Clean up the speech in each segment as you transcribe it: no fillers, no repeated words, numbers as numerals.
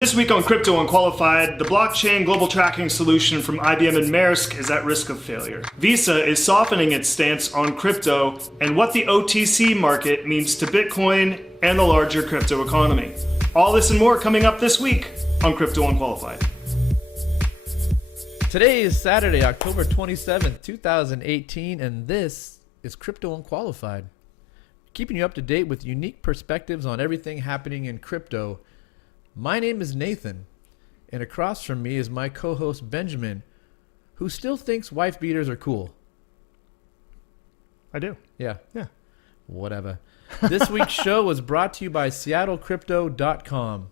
This week on Crypto Unqualified, the blockchain global tracking solution from IBM and Maersk is at risk of failure. Visa is softening its stance on crypto and what the OTC market means to Bitcoin and the larger crypto economy. All this and more coming up this week on Crypto Unqualified. Today is Saturday, October 27th, 2018, and this is Crypto Unqualified, keeping you up to date with unique perspectives on everything happening in crypto. My name is Nathan, and across from me is my co-host Benjamin, who still thinks wife beaters are cool. I do. Yeah. Yeah. Whatever. This week's show was brought to you by SeattleCrypto.com.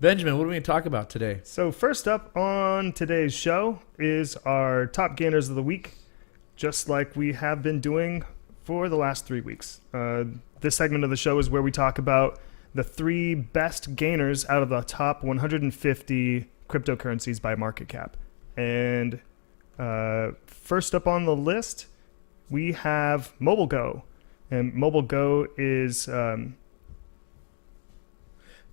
Benjamin, what are we going to talk about today? So first up on today's show is our top gainers of the week, just like we have been doing for the last 3 weeks. This segment of the show is where we talk about the 3 best gainers out of the top 150 cryptocurrencies by market cap. And first up on the list, we have MobileGo. And MobileGo is...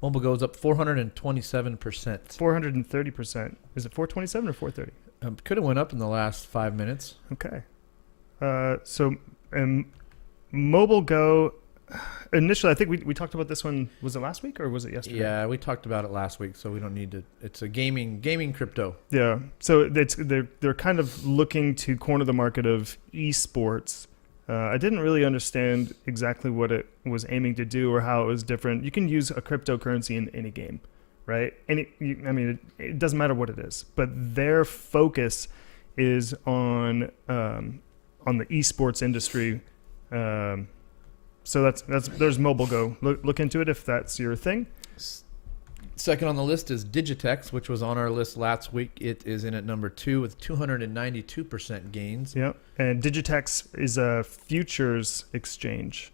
MobileGo is up 427%. 430%. Is it 427 or 430? Could have went up in the last 5 minutes. Okay. So MobileGo... Initially, I think we talked about this one. Was it last week or was it yesterday? Yeah, we talked about it last week, so we don't need to. It's a gaming crypto. Yeah, so they're kind of looking to corner the market of esports. I didn't really understand exactly what it was aiming to do or how it was different. You can use a cryptocurrency in any game, right? It doesn't matter what it is, but their focus is on the esports industry. So there's MobileGo. Look into it if that's your thing. Second on the list is Digitex, which was on our list last week. It is in at number 2 with 292% gains. Yeah, and Digitex is a futures exchange.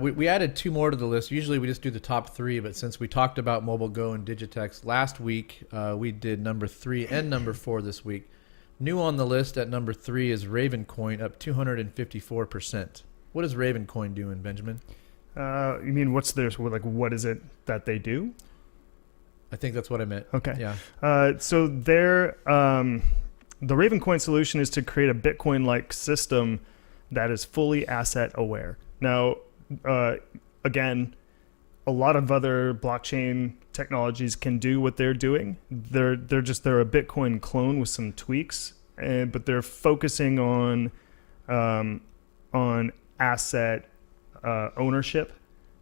We added 2 more to the list. Usually we just do the top 3, but since we talked about MobileGo and Digitex last week, we did number 3 and number 4 this week. New on the list at number 3 is Ravencoin, up 254%. What is Ravencoin doing, Benjamin? You mean what is it that they do? I think that's what I meant. Okay. Yeah. So the Ravencoin solution is to create a Bitcoin-like system that is fully asset aware. Now, again, a lot of other blockchain technologies can do what they're doing. They're a Bitcoin clone with some tweaks, but they're focusing on asset ownership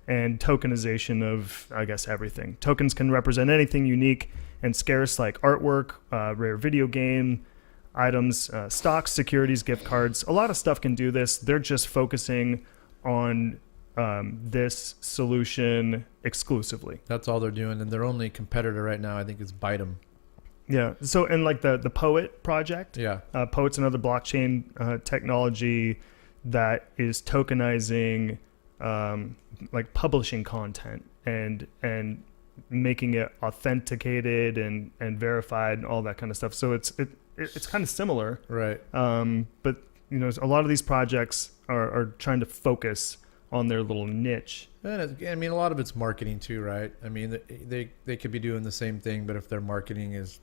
and tokenization of, I guess, everything. Tokens can represent anything unique and scarce, like artwork, rare video game items, stocks, securities, gift cards. A lot of stuff can do this. They're just focusing on this solution exclusively. That's all they're doing, and their only competitor right now, I think, is Bytem. Yeah. So, and like the Poet project. Yeah. Poet's another blockchain technology that is tokenizing like publishing content and making it authenticated and verified and all that kind of stuff. So it's kind of similar, right? But a lot of these projects are trying to focus on their little niche. And a lot of it's marketing too, right? I mean, they could be doing the same thing, but if their marketing is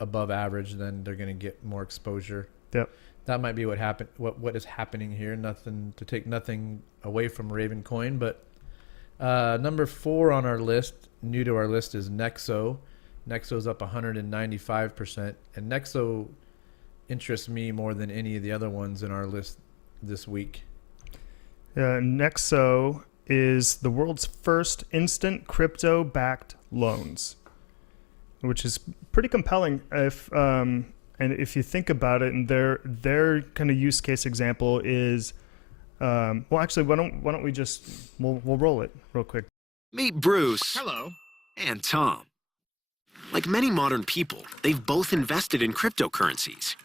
above average, then they're going to get more exposure. Yep. That might be what happened. What is happening here? Nothing to take nothing away from Ravencoin, but number 4 on our list, new to our list, is Nexo. Nexo's up 195%, and Nexo interests me more than any of the other ones in our list this week. Nexo is the world's first instant crypto-backed loans, which is pretty compelling. And if you think about it, and their kind of use case example is, well, actually, why don't we just we'll roll it real quick. Meet Bruce. Hello. And Tom. Like many modern people, they've both invested in cryptocurrencies.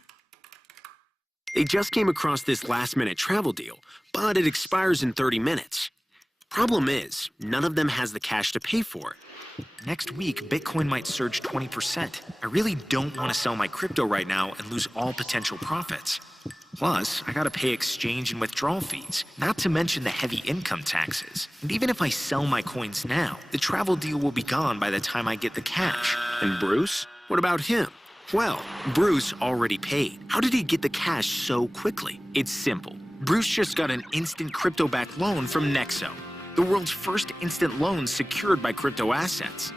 They just came across this last-minute travel deal, but it expires in 30 minutes. Problem is, none of them has the cash to pay for it. Next week, Bitcoin might surge 20%. I really don't want to sell my crypto right now and lose all potential profits. Plus, I gotta pay exchange and withdrawal fees, not to mention the heavy income taxes. And even if I sell my coins now, the travel deal will be gone by the time I get the cash. And Bruce? What about him? Well, Bruce already paid. How did he get the cash so quickly? It's simple. Bruce just got an instant crypto-backed loan from Nexo, the world's first instant loan secured by crypto assets.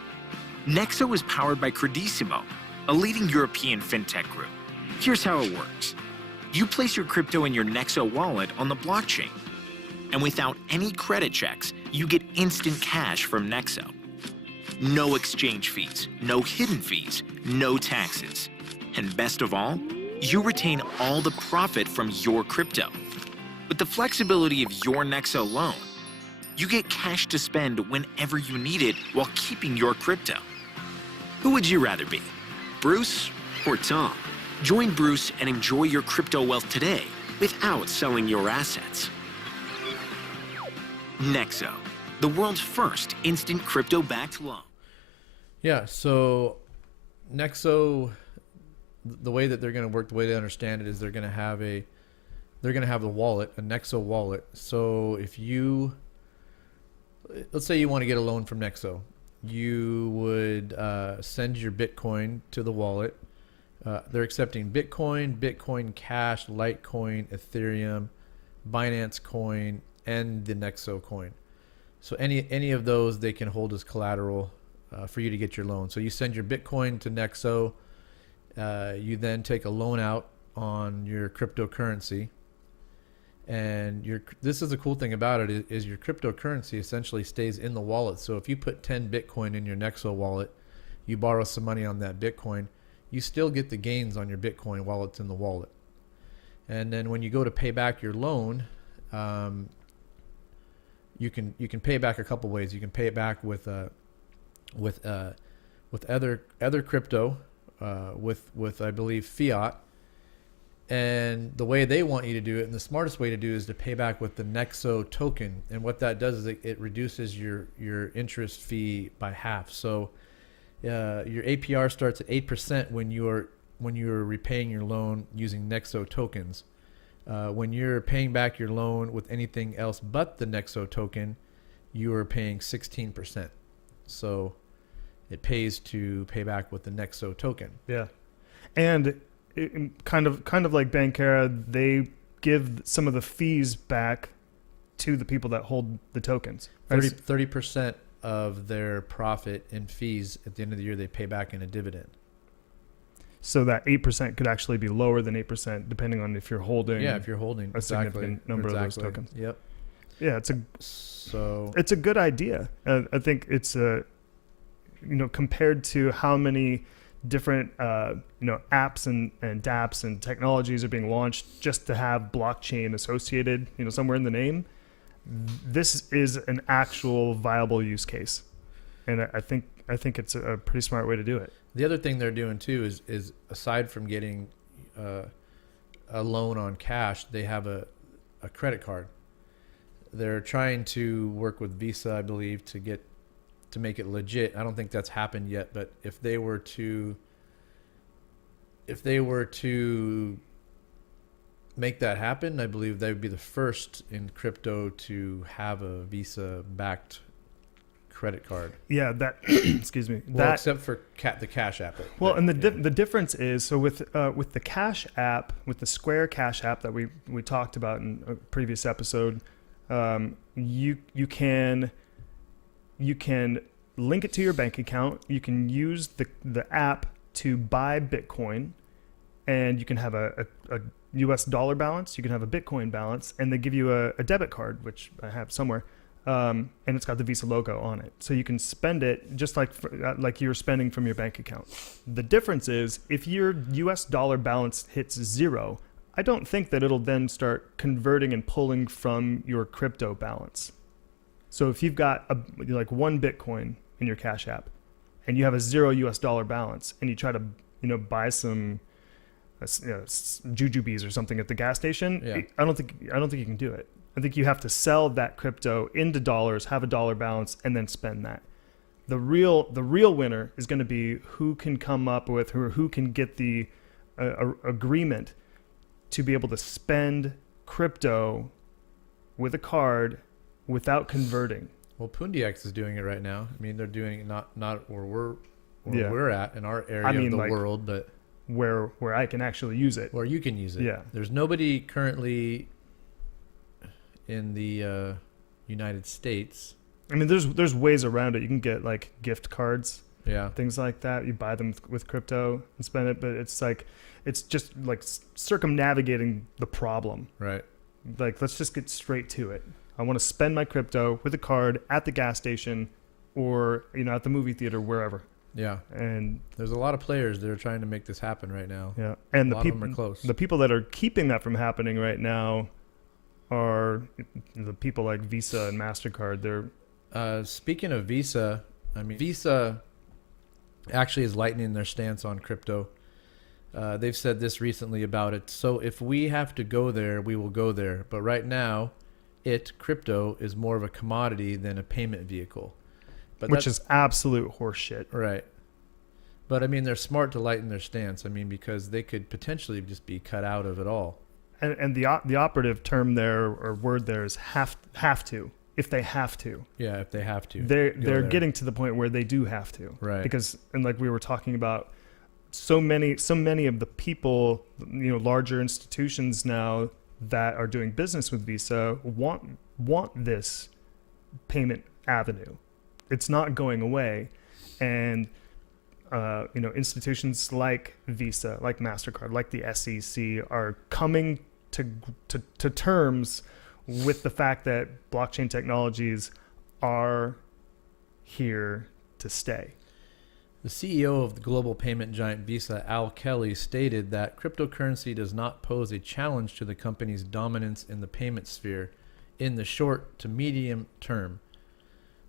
Nexo is powered by Credissimo, a leading European fintech group. Here's how it works. You place your crypto in your Nexo wallet on the blockchain, and without any credit checks, you get instant cash from Nexo. No exchange fees, no hidden fees, no taxes. And best of all, you retain all the profit from your crypto. With the flexibility of your Nexo loan, you get cash to spend whenever you need it while keeping your crypto. Who would you rather be, Bruce or Tom? Join Bruce and enjoy your crypto wealth today without selling your assets. Nexo, the world's first instant crypto-backed loan. Yeah, so Nexo, the way that they're going to work, the way they understand it is they're going to have the wallet, a Nexo wallet. So if you, let's say you want to get a loan from Nexo, you would send your Bitcoin to the wallet. They're accepting Bitcoin, Bitcoin Cash, Litecoin, Ethereum, Binance Coin, and the Nexo coin. So any of those they can hold as collateral for you to get your loan. So you send your Bitcoin to Nexo. You then take a loan out on your cryptocurrency. And this is the cool thing about it is your cryptocurrency essentially stays in the wallet. So if you put 10 Bitcoin in your Nexo wallet, you borrow some money on that Bitcoin, you still get the gains on your Bitcoin while it's in the wallet. And then when you go to pay back your loan, you can pay back a couple ways. You can pay it back with other crypto, with I believe fiat. And the way they want you to do it, and the smartest way to do it, is to pay back with the Nexo token. And what that does is it reduces your interest fee by half. So your APR starts at 8% when you're repaying your loan using Nexo tokens. When you're paying back your loan with anything else but the Nexo token, you are paying 16%. So it pays to pay back with the Nexo token. Yeah, and kind of like Bankera, they give some of the fees back to the people that hold the tokens. Right? 30% of their profit in fees at the end of the year they pay back in a dividend. So that 8% could actually be lower than 8% depending on if you're holding. Yeah, if you're holding a significant number of those tokens. Yep. Yeah, it's a good idea. I think it's compared to how many different apps and dApps and technologies are being launched just to have blockchain associated somewhere in the name. This is an actual viable use case, and I think it's a pretty smart way to do it. The other thing they're doing too is aside from getting a loan on cash, they have a credit card. They're trying to work with Visa, I believe, to make it legit. I don't think that's happened yet, but if they were to make that happen, I believe they would be the first in crypto to have a Visa-backed credit card. Yeah, that excuse me. Well, except for the Cash App. Well, and the difference is, so with the Cash App, with the Square Cash App that we talked about in a previous episode, you can link it to your bank account. You can use the app to buy Bitcoin, and you can have a US dollar balance. You can have a Bitcoin balance, and they give you a debit card, which I have somewhere. And it's got the Visa logo on it. So you can spend it just like you're spending from your bank account. The difference is if your US dollar balance hits zero, I don't think that it'll then start converting and pulling from your crypto balance. So if you've got like one Bitcoin in your Cash App and you have a zero US dollar balance and you try to buy some jujubes or something at the gas station, yeah. I don't think you can do it. I think you have to sell that crypto into dollars, have a dollar balance, and then spend that. The real winner is going to be who can come up with, or who can get the agreement to be able to spend crypto with a card without converting. Well, Pundiax is doing it right now. I mean, they're doing it not where Yeah. we're at in our area I mean, of the like, world, but where I can actually use it. where you can use it. Yeah. There's nobody currently in the United States. I mean, there's ways around it. You can get like gift cards, Yeah. things like that. You buy them with crypto and spend it, but it's just like circumnavigating the problem. Right. Like, let's just get straight to it. I want to spend my crypto with a card at the gas station or, at the movie theater, wherever. Yeah. And There's a lot of players that are trying to make this happen right now. yeah, and A lot of them are close. the people that are keeping that from happening right now are the people like Visa and MasterCard. They're Speaking of Visa, I mean, Visa actually is lightening their stance on crypto. They've said this recently about it. So if we have to go there, we will go there. But right now, crypto is more of a commodity than a payment vehicle. But which is absolute horseshit. right. But I mean, they're smart to lighten their stance. I mean, because they could potentially just be cut out of it all. And the operative term there or word there is have to, if they have to. Yeah, if they have to. They're there. getting to the point where they do have to. Right. Because, and like we were talking about, so many of the people, larger institutions now that are doing business with Visa want this payment avenue. It's not going away. And institutions like Visa, like MasterCard, like the SEC are coming to terms with the fact that blockchain technologies are here to stay. The CEO of the global payment giant Visa, Al Kelly, stated that cryptocurrency does not pose a challenge to the company's dominance in the payment sphere in the short to medium term.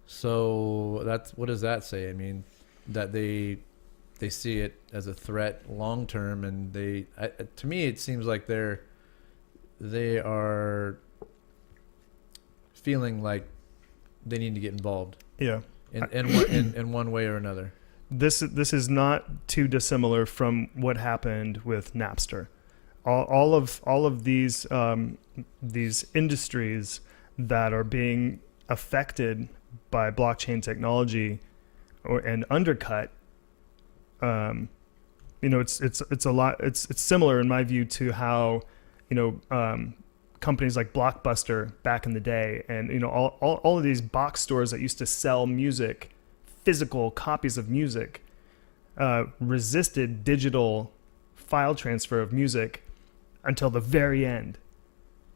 So what does that say? I mean, that they see it as a threat long term, and to me it seems like they are feeling like they need to get involved. Yeah. In one way or another. This is not too dissimilar from what happened with Napster. All of these industries that are being affected by blockchain technology and undercut, it's a lot. It's similar in my view to how companies like Blockbuster back in the day, and all of these box stores that used to sell music, physical copies of music, resisted digital file transfer of music until the very end.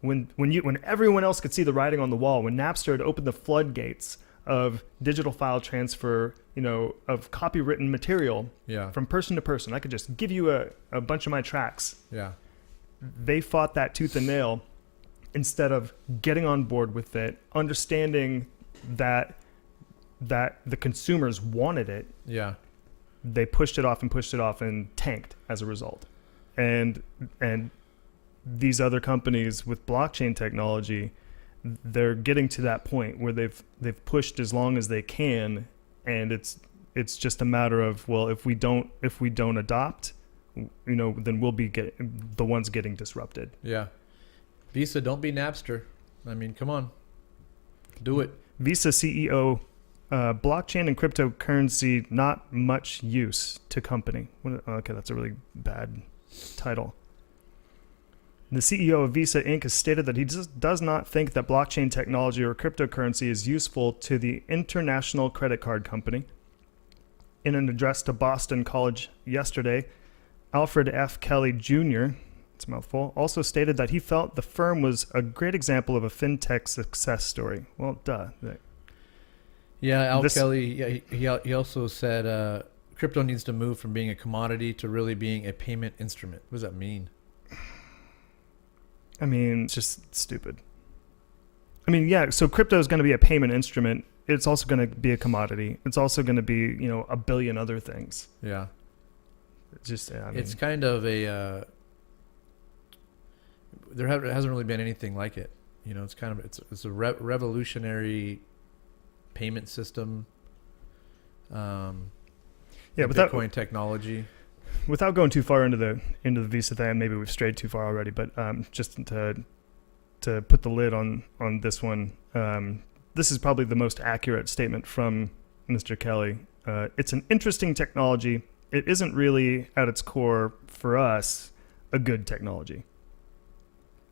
When everyone else could see the writing on the wall, when Napster had opened the floodgates of digital file transfer, of copywritten material from person to person, I could just give you a bunch of my tracks. Yeah. They fought that tooth and nail instead of getting on board with it, understanding that the consumers wanted it. Yeah. They pushed it off and tanked as a result. And these other companies with blockchain technology, they're getting to that point where they've pushed as long as they can, and it's just a matter of, well, if we don't adopt, then we'll be the ones getting disrupted. Yeah. Visa, don't be Napster. I mean, come on. Do it. Visa CEO, blockchain and cryptocurrency, not much use to company. Okay, that's a really bad title. The CEO of Visa Inc. has stated that he does not think that blockchain technology or cryptocurrency is useful to the International Credit Card Company. In an address to Boston College yesterday, Alfred F. Kelly Jr., it's a mouthful, also stated that he felt the firm was a great example of a fintech success story. Well, duh. Yeah, Al Kelly, he also said crypto needs to move from being a commodity to really being a payment instrument. What does that mean? I mean, it's just stupid. I mean, yeah, so crypto is going to be a payment instrument. It's also going to be a commodity. It's also going to be, a billion other things. Yeah. It's just, it's kind of a, there hasn't really been anything like it. It's kind of, it's a revolutionary payment system. Yeah, but Bitcoin technology. without going too far into the Visa thing, maybe we've strayed too far already, but just to put the lid on this one, this is probably the most accurate statement from Mr. Kelly. It's an interesting technology. It isn't really at its core for us a good technology.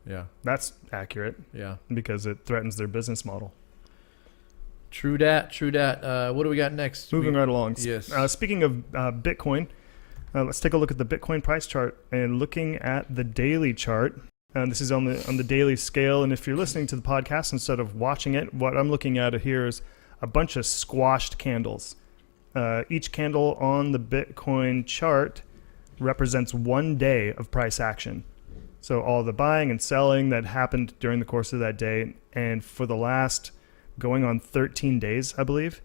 Yeah. That's accurate. Yeah. Because it threatens their business model. True dat. What do we got next? Moving right along. Yes. Speaking of Bitcoin, let's take a look at the Bitcoin price chart and looking at the daily chart. This is on the daily scale. And if you're listening to the podcast instead of watching it, what I'm looking at here is a bunch of squashed candles. Each candle on the Bitcoin chart represents 1 day of price action. So all the buying and selling that happened during the course of that day. And for the last going on 13 days, I believe,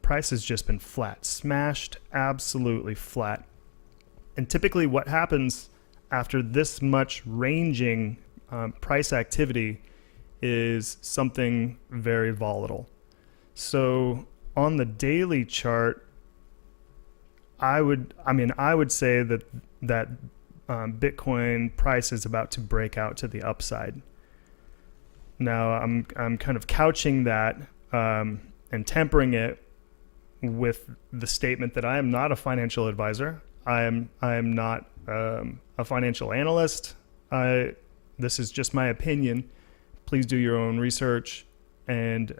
price has just been flat, smashed, absolutely flat. And typically what happens after this much ranging price activity is something very volatile. So on the daily chart, I would say that Bitcoin price is about to break out to the upside. Now I'm kind of couching that and tempering it with the statement that I am not a financial advisor. I am not a financial analyst. This is just my opinion. Please do your own research and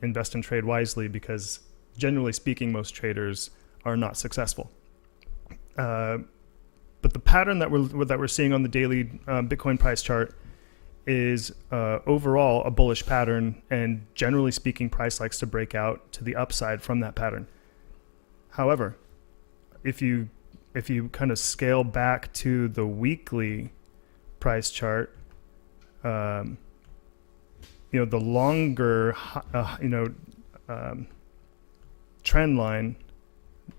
invest and trade wisely, because generally speaking, most traders are not successful. But the pattern that we're seeing on the daily Bitcoin price chart is overall a bullish pattern, and generally speaking, price likes to break out to the upside from that pattern. However, if you kind of scale back to the weekly price chart, the longer trend line,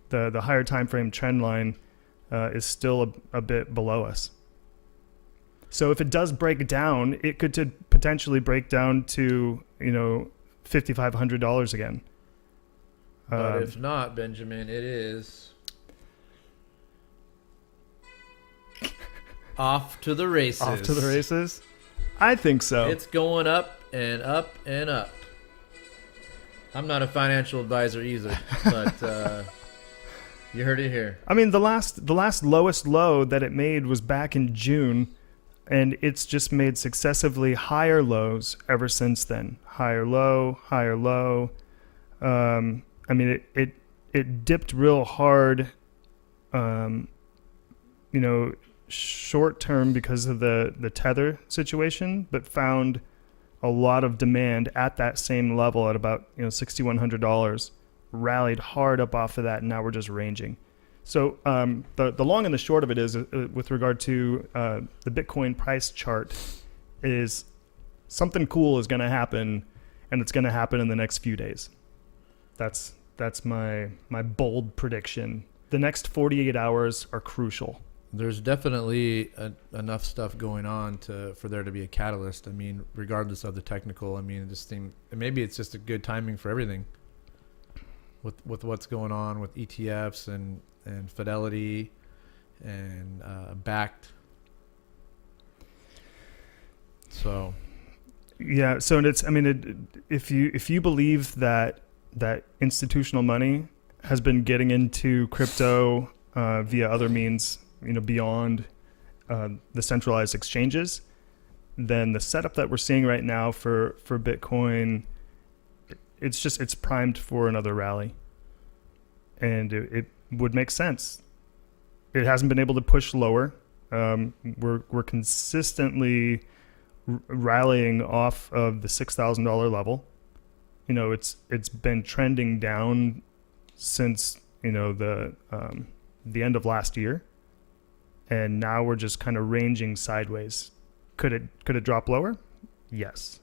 the higher time frame trend line is still a bit below us. So if it does break down, it could potentially break down to $5,500 again. But if not, Benjamin, it is off to the races. Off to the races? I think so. It's going up and up and up. I'm not a financial advisor either, but you heard it here. I mean, the last lowest low that it made was back in June, and it's just made successively higher lows ever since then. Higher low, higher low. I mean, it dipped real hard, short term because of the tether situation, but found a lot of demand at that same level at about $6,100. Rallied hard up off of that, and now we're just ranging. So the long and the short of it is, with regard to the Bitcoin price chart, is something cool is going to happen, and it's going to happen in the next few days. That's my bold prediction. The next 48 hours are crucial. There's definitely enough stuff going on for there to be a catalyst. I mean, regardless of the technical, I mean, this thing, maybe it's just a good timing for everything. With what's going on with ETFs and Fidelity and Backed. So yeah, so it's, I mean, if you believe that institutional money has been getting into crypto via other means, beyond the centralized exchanges, then the setup that we're seeing right now for Bitcoin, it's primed for another rally, and it would make sense. It hasn't been able to push lower. We're consistently rallying off of the $6,000 level. It's been trending down since the end of last year, and now we're just kind of ranging sideways. Could it drop lower? Yes.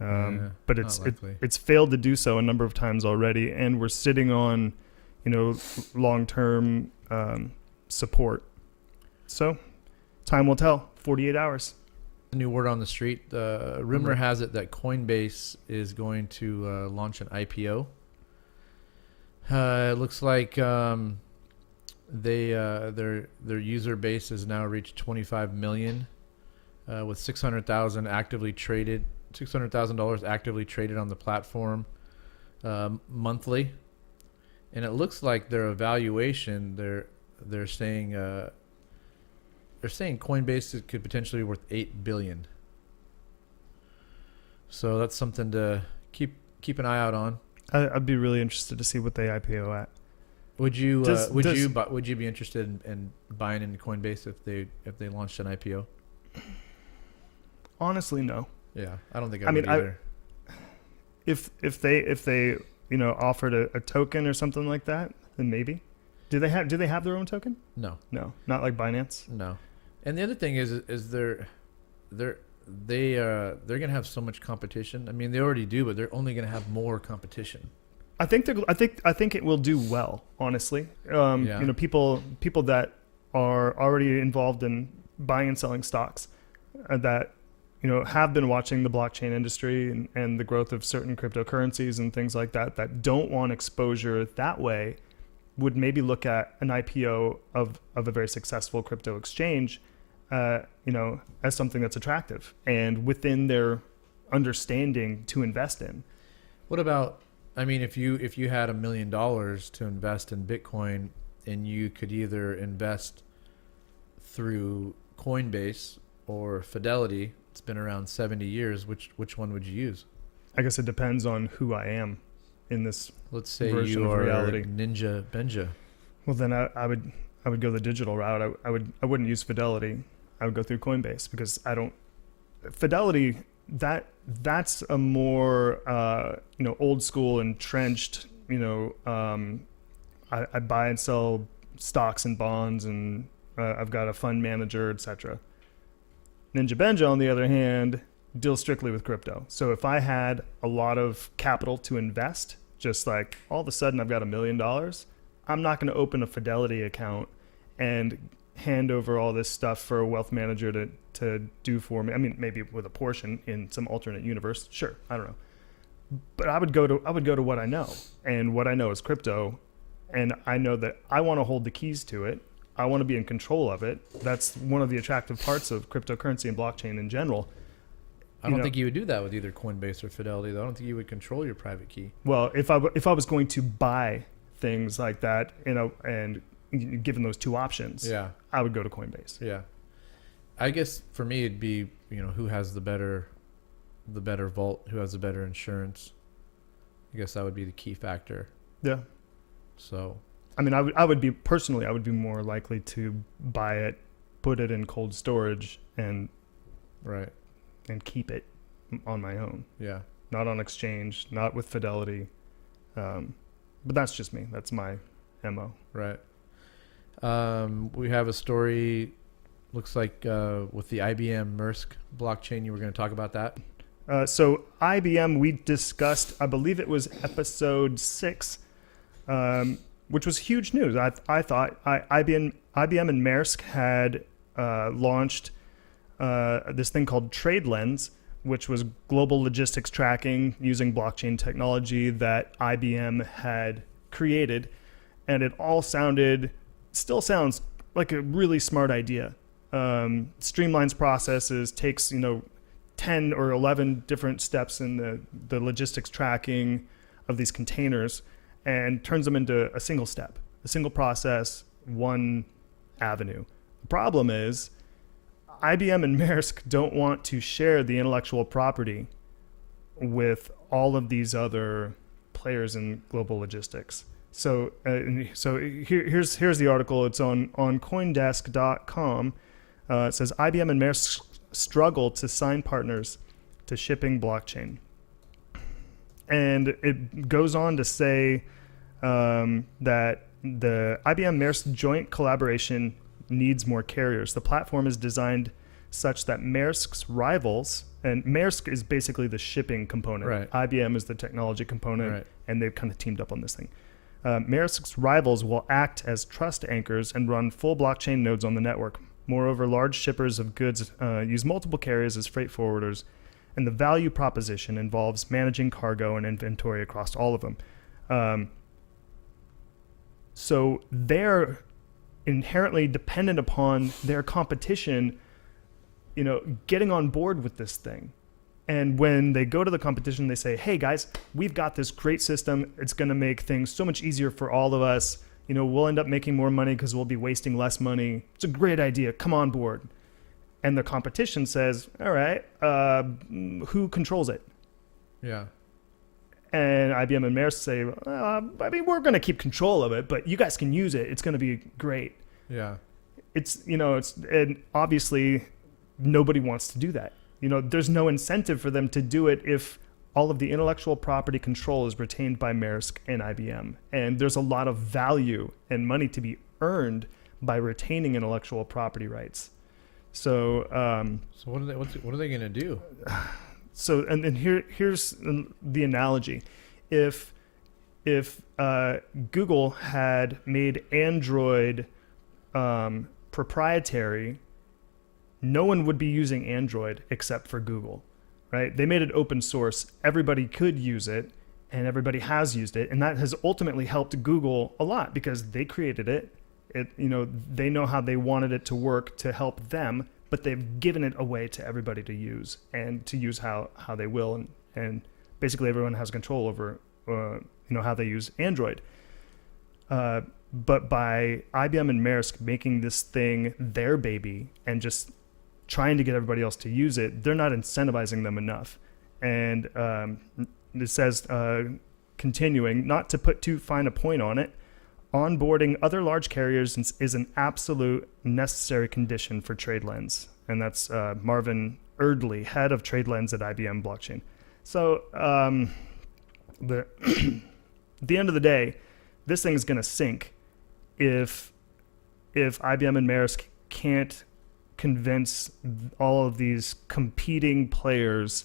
But it's failed to do so a number of times already, and we're sitting on, long-term support. So, time will tell. 48 hours. New word on the street. Rumor has it that Coinbase is going to launch an IPO. It looks like Their user base has now reached 25 million, with $600,000 actively traded on the platform monthly, and it looks like their evaluation they're saying Coinbase could potentially be worth $8 billion. So that's something to keep an eye out on. I'd be really interested to see what they IPO at. Would you be interested in buying into Coinbase if they launched an IPO? Honestly, no. Yeah, I don't think I would either. If they offered a token or something like that, then maybe. Do they have their own token? No, Not like Binance. no. And the other thing is they're gonna have so much competition. I mean, they already do, but they're only gonna have more competition. I think it will do well. Honestly, people that are already involved in buying and selling stocks, that have been watching the blockchain industry and the growth of certain cryptocurrencies and things like that don't want exposure that way, would maybe look at an IPO of a very successful crypto exchange, as something that's attractive and within their understanding to invest in. What about, I mean, if you had $1 million to invest in Bitcoin, and you could either invest through Coinbase or Fidelity, it's been around 70 years, which one would you use? I guess it depends on who I am in this. Let's say version you of are reality. Ninja Benja. Well, then I would go the digital route. I wouldn't use Fidelity. I would go through Coinbase, because Fidelity, that's a more old school, entrenched. I buy and sell stocks and bonds, and I've got a fund manager, etc. Ninja Benja, on the other hand, deals strictly with crypto. So if I had a lot of capital to invest, just like all of a sudden I've got $1 million, I'm not going to open a Fidelity account and hand over all this stuff for a wealth manager to do for me. I mean, maybe with a portion in some alternate universe. Sure, I don't know. But I would go to what I know, and what I know is crypto, and I know that I want to hold the keys to it. I want to be in control of it. That's one of the attractive parts of cryptocurrency and blockchain in general. I don't think you would do that with either Coinbase or Fidelity, though. I don't think you would control your private key. Well, if I was going to buy things like that, and given those two options, yeah, I would go to Coinbase. Yeah, I guess for me it'd be who has the better vault, who has the better insurance. I guess that would be the key factor. Yeah. So, I mean, I would be more likely to buy it, put it in cold storage, and keep it on my own. Yeah. Not on exchange, not with Fidelity. But that's just me. That's my MO. Right. We have a story, looks like with the IBM Maersk blockchain. You were going to talk about that? So IBM, we discussed, I believe it was episode 6, which was huge news. I thought IBM and Maersk had launched this thing called TradeLens, which was global logistics tracking using blockchain technology that IBM had created. And it all still sounds like a really smart idea. Streamlines processes, takes 10 or 11 different steps in the logistics tracking of these containers, and turns them into a single step, a single process, one avenue. The problem is IBM and Maersk don't want to share the intellectual property with all of these other players in global logistics. So here's the article. It's on CoinDesk.com. It says IBM and Maersk struggle to sign partners to shipping blockchain, and it goes on to say that the IBM Maersk joint collaboration needs more carriers. The platform is designed such that Maersk's rivals, and Maersk is basically the shipping component. Right. IBM is the technology component, Right. and they've kind of teamed up on this thing. Maersk's rivals will act as trust anchors and run full blockchain nodes on the network. Moreover, large shippers of goods use multiple carriers as freight forwarders, and the value proposition involves managing cargo and inventory across all of them. So their inherently dependent upon their competition, getting on board with this thing. And when they go to the competition, they say, hey guys, we've got this great system. It's going to make things so much easier for all of us. We'll end up making more money because we'll be wasting less money. It's a great idea. Come on board. And the competition says, all right, who controls it? Yeah. And IBM and Maersk say, we're going to keep control of it, but you guys can use it. It's going to be great. Yeah. And obviously nobody wants to do that. There's no incentive for them to do it if all of the intellectual property control is retained by Maersk and IBM. And there's a lot of value and money to be earned by retaining intellectual property rights. So what are they going to do? So, and then here's the analogy. If Google had made Android proprietary, no one would be using Android except for Google, right? They made it open source. Everybody could use it, and everybody has used it. And that has ultimately helped Google a lot because they created it. They know how they wanted it to work to help them, but they've given it away to everybody to use and to use how they will. And basically everyone has control over, how they use Android. But by IBM and Maersk making this thing their baby and just trying to get everybody else to use it, they're not incentivizing them enough. And it says, continuing, not to put too fine a point on it, onboarding other large carriers is an absolute necessary condition for TradeLens. And that's Marvin Erdley, head of TradeLens at IBM Blockchain. So at the end of the day, this thing is going to sink if IBM and Maersk can't convince all of these competing players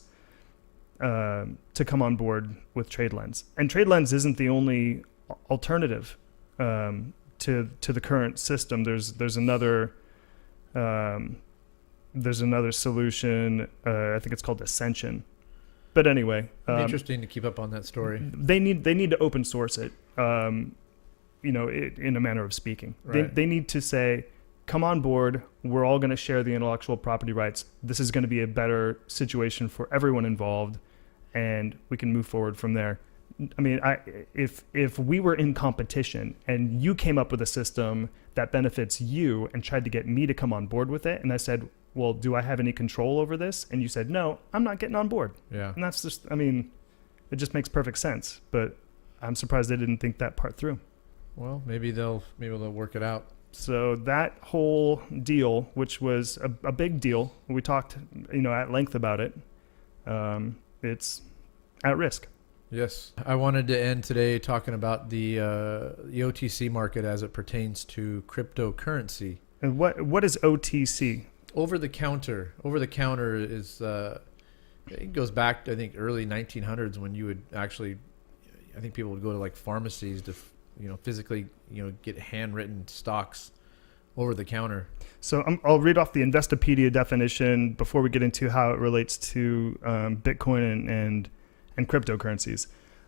to come on board with TradeLens. And TradeLens isn't the only alternative to the current system. There's another solution. I think it's called Ascension. But anyway, Interesting to keep up on that story. They need to open source it. In a manner of speaking. Right. They need to say, come on board. We're all going to share the intellectual property rights. This is going to be a better situation for everyone involved, and we can move forward from there. I mean, if we were in competition and you came up with a system that benefits you and tried to get me to come on board with it, and I said, well, do I have any control over this? And you said, no, I'm not getting on board. Yeah. And that's just, it just makes perfect sense. But I'm surprised they didn't think that part through. Well, maybe they'll work it out. So that whole deal, which was a big deal, we talked, at length about it. It's at risk. Yes. I wanted to end today talking about the OTC market as it pertains to cryptocurrency. And what is OTC? Over the counter is it goes back to, I think, early 1900s when you would actually, I think people would go to like pharmacies to physically, get handwritten stocks over the counter. So I'll read off the Investopedia definition before we get into how it relates to Bitcoin and cryptocurrencies.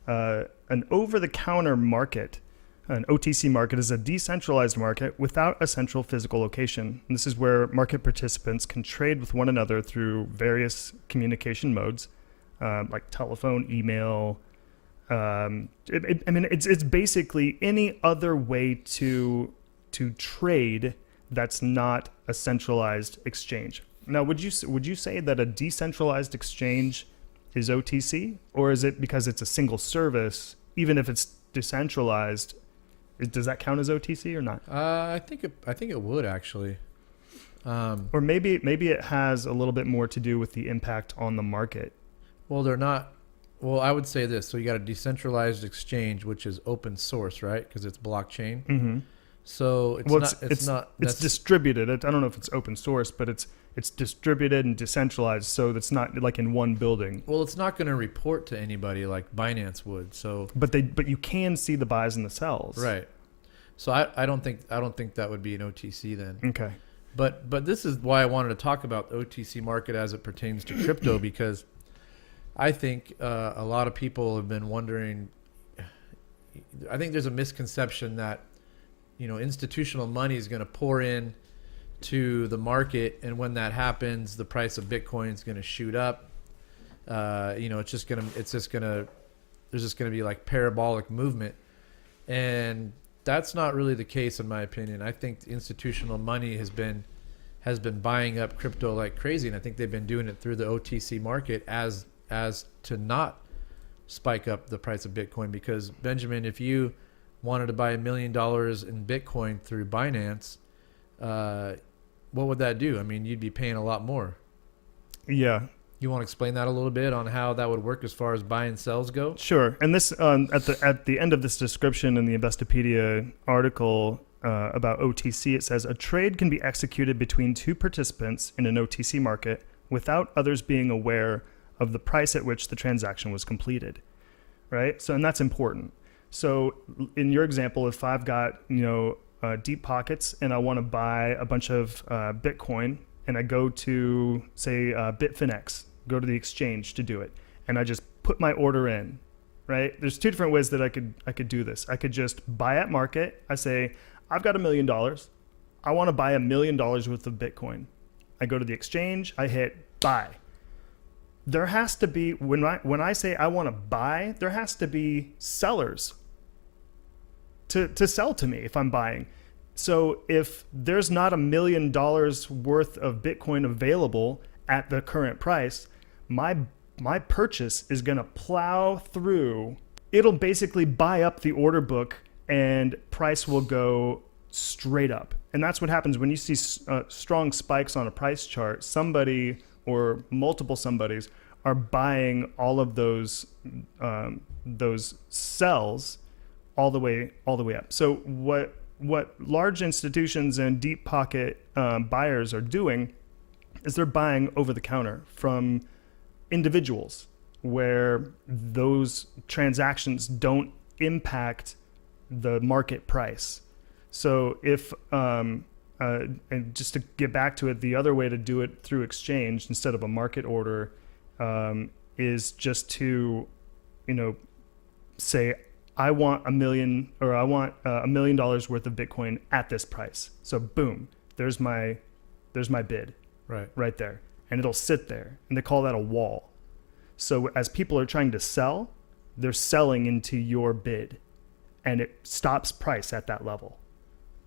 An over-the-counter market, an OTC market, is a decentralized market without a central physical location. And this is where market participants can trade with one another through various communication modes, like telephone, email. It's basically any other way to trade that's not a centralized exchange. Now, would you say that a decentralized exchange is OTC, or is it because it's a single service, even if it's decentralized? Does that count as OTC or not? I think it would actually. Or maybe it has a little bit more to do with the impact on the market. Well, they're not. Well, I would say this. So you got a decentralized exchange, which is open source, right? Because it's blockchain. Mm-hmm. So it's distributed. I don't know if it's open source, but it's distributed and decentralized, so it's not like in one building. Well, it's not going to report to anybody like Binance would. So, but you can see the buys and the sells, right? So I don't think that would be an OTC then. Okay. But this is why I wanted to talk about the OTC market as it pertains to crypto, because I think a lot of people have been wondering. I think there's a misconception that institutional money is going to pour in to the market, and when that happens, the price of Bitcoin is going to shoot up. There's just going to be like parabolic movement, and that's not really the case in my opinion. I think institutional money has been buying up crypto like crazy, and I think they've been doing it through the OTC market as to not spike up the price of Bitcoin. Because Benjamin, if you wanted to buy $1 million in Bitcoin through Binance, what would that do? I mean, you'd be paying a lot more. Yeah. You want to explain that a little bit on how that would work as far as buy and sells go? Sure. And this at the end of this description in the Investopedia article about OTC, it says a trade can be executed between two participants in an OTC market without others being aware of the price at which the transaction was completed, right? So, and that's important. So in your example, if I've got, deep pockets and I want to buy a bunch of Bitcoin, and I go to, say, Bitfinex, go to the exchange to do it, and I just put my order in, right? There's two different ways that I could do this. I could just buy at market. I say, I've got $1 million. I want to buy $1 million worth of Bitcoin. I go to the exchange. I hit buy. There has to be, when I say I want to buy, there has to be sellers to sell to me if I'm buying. So if there's not $1 million worth of Bitcoin available at the current price, my purchase is going to plow through. It'll basically buy up the order book, and price will go straight up. And that's what happens when you see strong spikes on a price chart. Somebody or multiple somebodies are buying all of those sells all the way up. So what large institutions and deep pocket buyers are doing is they're buying over the counter from individuals, where those transactions don't impact the market price. So if and just to get back to it, the other way to do it through exchange instead of a market order is just to say, I want $1 million, or I want $1 million worth of Bitcoin at this price. So boom, there's my bid right there, and it'll sit there, and they call that a wall. So as people are trying to sell, they're selling into your bid, and it stops price at that level.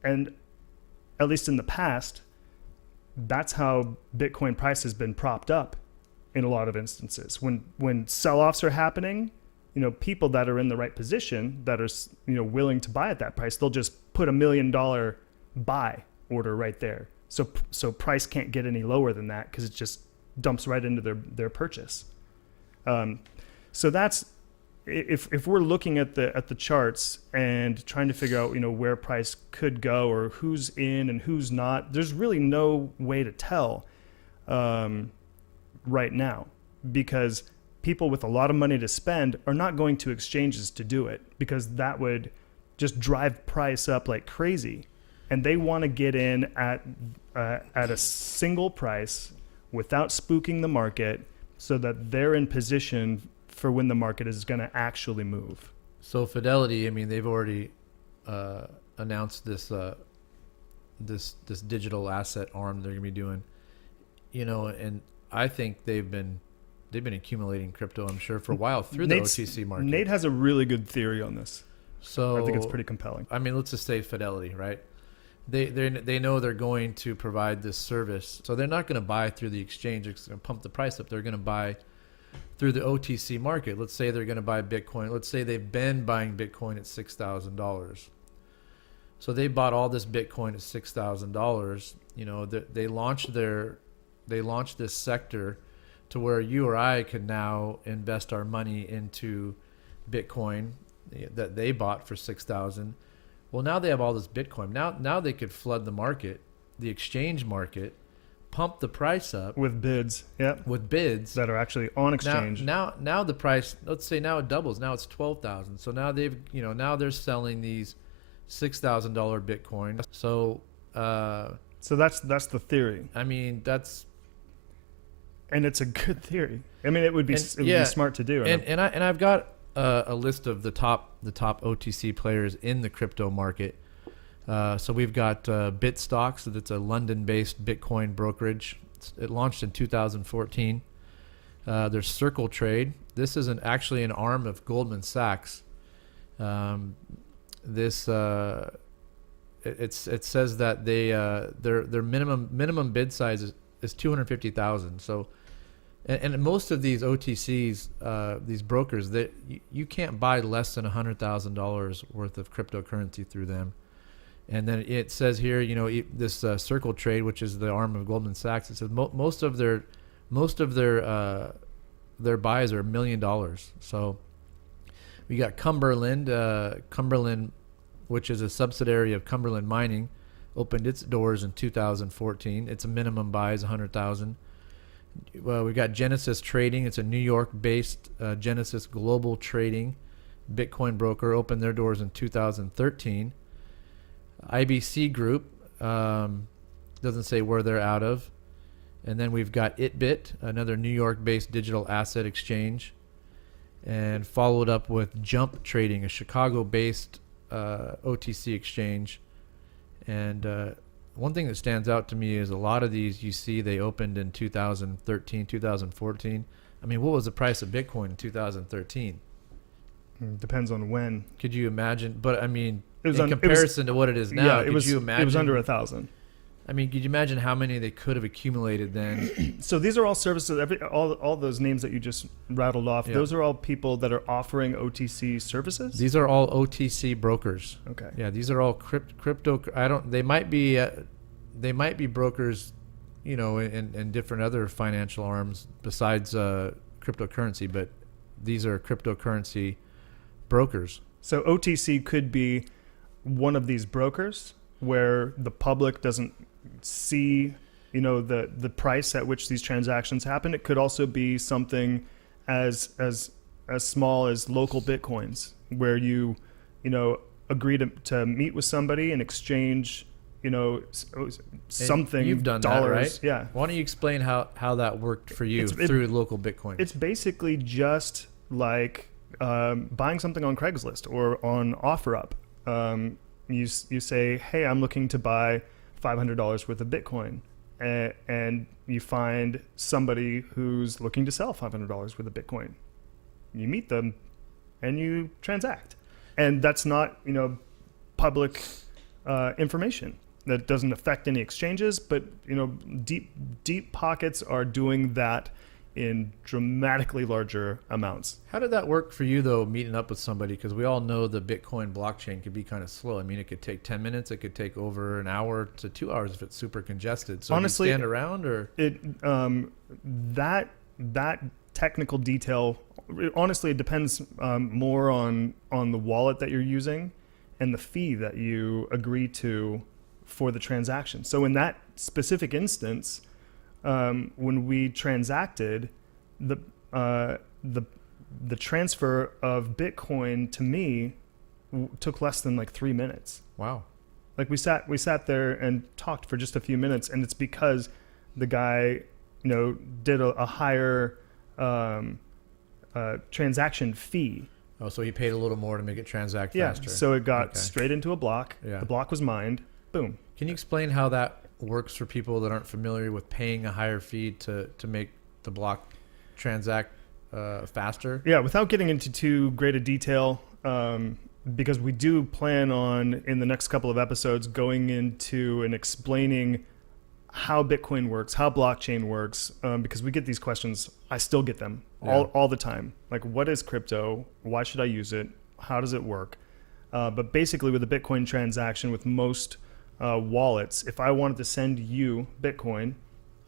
And at least in the past, that's how Bitcoin price has been propped up in a lot of instances. When sell-offs are happening, people that are in the right position, that are, willing to buy at that price, they'll just put $1 million buy order right there. So price can't get any lower than that, because it just dumps right into their purchase. So that's, if we're looking at the charts and trying to figure out, where price could go or who's in and who's not, there's really no way to tell right now, because people with a lot of money to spend are not going to exchanges to do it, because that would just drive price up like crazy. And they want to get in at a single price without spooking the market, so that they're in position for when the market is going to actually move. So Fidelity, I mean, they've already announced this digital asset arm they're going to be doing, and I think they've been accumulating crypto, I'm sure, for a while through the OTC market. Nate has a really good theory on this. So I think it's pretty compelling. I mean, let's just say Fidelity, right? They know they're going to provide this service, so they're not going to buy through the exchange. It's going to pump the price up. They're going to buy through the OTC market. Let's say they're going to buy Bitcoin. Let's say they've been buying Bitcoin at $6,000. So they bought all this Bitcoin at $6,000. They launched this sector to where you or I could now invest our money into Bitcoin that they bought for $6,000. Well, now they have all this Bitcoin. Now they could flood the market, the exchange market, pump the price up with bids. Yeah, with bids that are actually on exchange. Now the price, let's say now it doubles. Now it's $12,000. So now now they're selling these $6,000 Bitcoin. So that's the theory. I mean, and it's a good theory. I mean, it would be smart to do. And I've got a list of the top OTC players in the crypto market. So we've got BitStocks, that's a London-based Bitcoin brokerage. It launched in 2014. There's Circle Trade. This is actually an arm of Goldman Sachs. It says that their minimum bid size is 250,000. So, and most of these OTCs, these brokers, you can't buy less than $100,000 worth of cryptocurrency through them. And then it says here, this Circle Trade, which is the arm of Goldman Sachs, it says most of their buys are $1 million. So we got Cumberland, which is a subsidiary of Cumberland Mining, opened its doors in 2014. Its minimum buy is 100,000. Well, we got Genesis Trading. It's a New York-based Genesis Global Trading Bitcoin broker, opened their doors in 2013. IBC Group, doesn't say where they're out of. And then we've got ep.009, another New York-based digital asset exchange, and followed up with Jump Trading, a Chicago-based OTC exchange. And one thing that stands out to me is a lot of these you see they opened in 2013, 2014. I mean, what was the price of Bitcoin in 2013? Depends on when. Could you imagine? But I mean, It was in comparison to what it is now, could you imagine? It was under 1,000. I mean, could you imagine how many they could have accumulated then? So these are all services. All those names that you just rattled off. Yeah. Those are all people that are offering OTC services. These are all OTC brokers. Okay. Yeah, these are all crypto. They might be brokers, in different other financial arms besides cryptocurrency, but these are cryptocurrency brokers. So OTC could be one of these brokers where the public doesn't see, the price at which these transactions happen. It could also be something as small as local Bitcoins, where you agree to meet with somebody and exchange, something. You've done dollars. that, right? Yeah. Why don't you explain how that worked for you through local Bitcoin? It's basically just like buying something on Craigslist or on OfferUp. You say, hey, I'm looking to buy $500 worth of Bitcoin, and you find somebody who's looking to sell $500 worth of Bitcoin. You meet them and you transact, and that's not public information. That doesn't affect any exchanges, but deep pockets are doing that in dramatically larger amounts. How did that work for you, though, meeting up with somebody? Because we all know the Bitcoin blockchain could be kind of slow. I mean, it could take 10 minutes. It could take over an hour to 2 hours if it's super congested. So honestly, do you stand around, or that technical detail, honestly, it depends more on the wallet that you're using and the fee that you agree to for the transaction. So in that specific instance, when we transacted, the transfer of Bitcoin to me took less than like 3 minutes. Wow. Like we sat there and talked for just a few minutes, and it's because the guy, did a higher transaction fee. Oh, so he paid a little more to make it transact faster. Yeah, so it got straight into a block. Yeah. The block was mined. Boom. Can you explain how that works for people that aren't familiar with paying a higher fee to make the block transact faster? Yeah, without getting into too great a detail, because we do plan on, in the next couple of episodes, going into and explaining how Bitcoin works, how blockchain works, because we get these questions. I still get them all the time. Like, what is crypto? Why should I use it? How does it work? But basically, with a Bitcoin transaction, with most wallets, if I wanted to send you Bitcoin,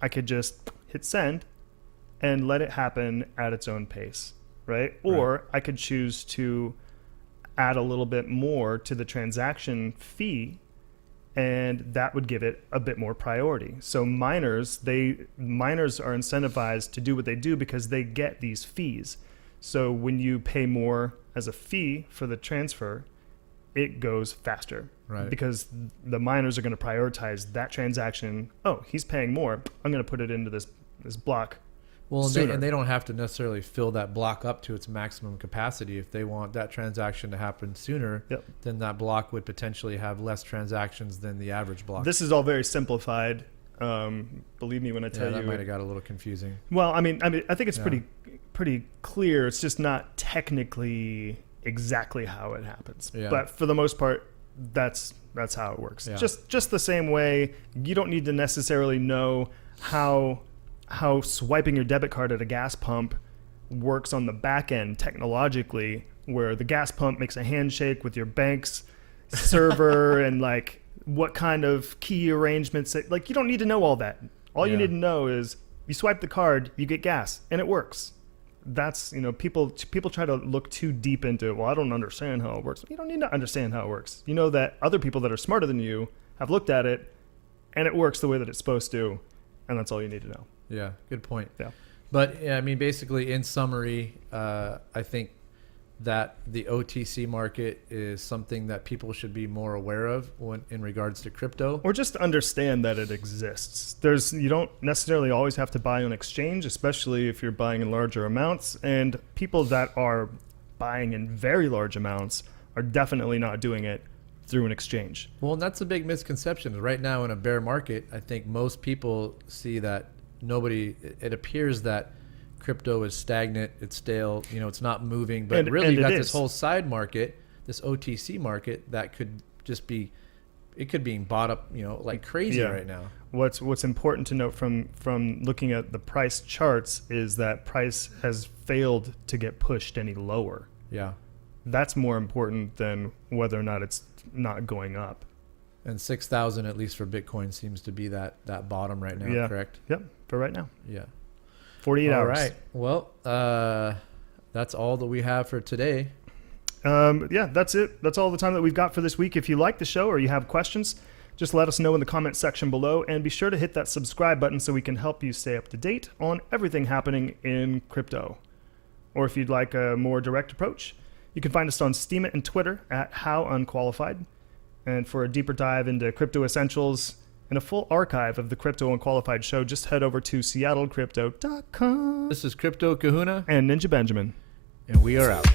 I could just hit send and let it happen at its own pace, right? Or I could choose to add a little bit more to the transaction fee, and that would give it a bit more priority. So miners are incentivized to do what they do because they get these fees. So when you pay more as a fee for the transfer, it goes faster, right? Because the miners are going to prioritize that transaction. Oh, he's paying more. I'm going to put it into this block Well, sooner. and they don't have to necessarily fill that block up to its maximum capacity. If they want that transaction to happen sooner, Yep. then that block would potentially have less transactions than the average block. This is all very simplified. Believe me when I yeah, tell that you. might have got a little confusing. Well, I mean, I think it's Yeah. pretty clear. It's just not technically exactly how it happens. Yeah. But for the most part, that's how it works. Yeah. Just the same way. You don't need to necessarily know how swiping your debit card at a gas pump works on the back end technologically, where the gas pump makes a handshake with your bank's server and like what kind of key arrangements. Like you don't need to know all that. All you Yeah. need to know is you swipe the card, you get gas, and it works. That's, people try to look too deep into it. Well, I don't understand how it works. You don't need to understand how it works. You know that other people that are smarter than you have looked at it, and it works the way that it's supposed to, and that's all you need to know. Yeah, good point. Yeah. But yeah, I mean, basically, in summary, I think that the OTC market is something that people should be more aware of in regards to crypto. Or just understand that it exists. You don't necessarily always have to buy on exchange, especially if you're buying in larger amounts. And people that are buying in very large amounts are definitely not doing it through an exchange. Well, and that's a big misconception. Right now in a bear market, I think most people see that it appears that crypto is stagnant, it's stale, it's not moving, but really and you've got it this is. whole side market, this OTC market that could just be, it could be bought up, like crazy Yeah. right now. What's important to note from looking at the price charts is that price has failed to get pushed any lower. Yeah. That's more important than whether or not it's not going up. And 6,000, at least for Bitcoin, seems to be that bottom right now, Yeah. correct? Yep, for right now. Yeah. 48 All hours. right. Well, that's all that we have for today. Yeah, that's it. That's all the time that we've got for this week. If you like the show or you have questions, just let us know in the comment section below, and be sure to hit that subscribe button so we can help you stay up to date on everything happening in crypto. Or if you'd like a more direct approach, you can find us on Steemit and Twitter at Unqualified. And for a deeper dive into crypto essentials and a full archive of the Crypto Unqualified show, just head over to seattlecrypto.com. This is Crypto Kahuna, And Ninja Benjamin. and we are out.